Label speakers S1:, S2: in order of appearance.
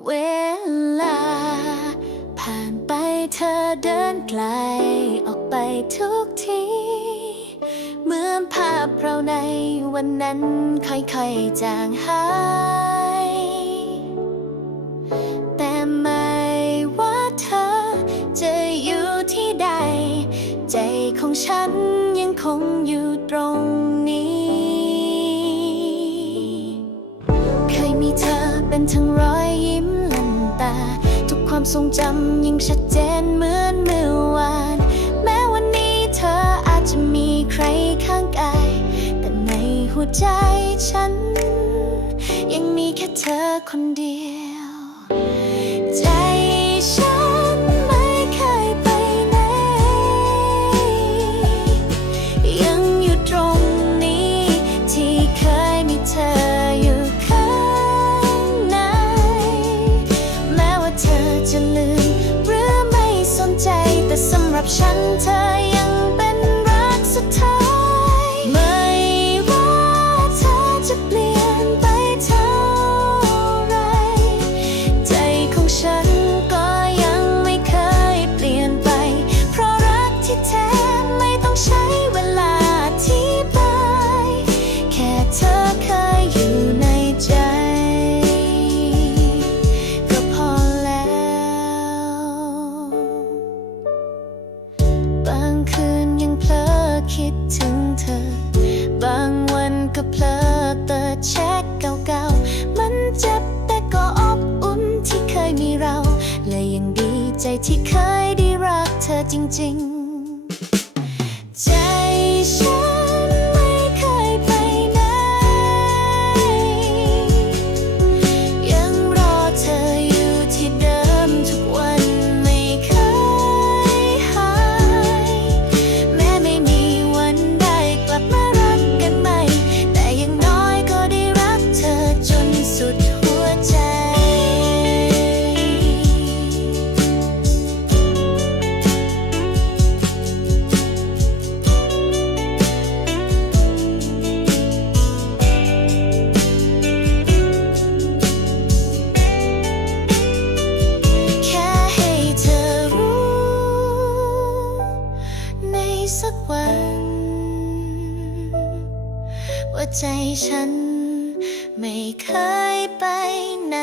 S1: เวลา ผ่านไปเธอเดินไกล ออกไปทุกที เหมือนภาพเราในวันนั้นค่อยๆจางหาย แต่ไม่ว่าเธอจะอยู่ที่ใด ใจของฉันยังคงอยู่ตรง ความทรงจำยังชัดเจนเหมือนเมื่อวาน แม้วันนี้เธออาจจะมีใครข้างกาย แต่ในหัวใจฉัน ยังมีแค่เธอคนเดียว ฉันเธอ ใจที่เคยได้รักเธอจริง ๆ ใจฉัน วัน ว่าใจฉันไม่เคยไปไหน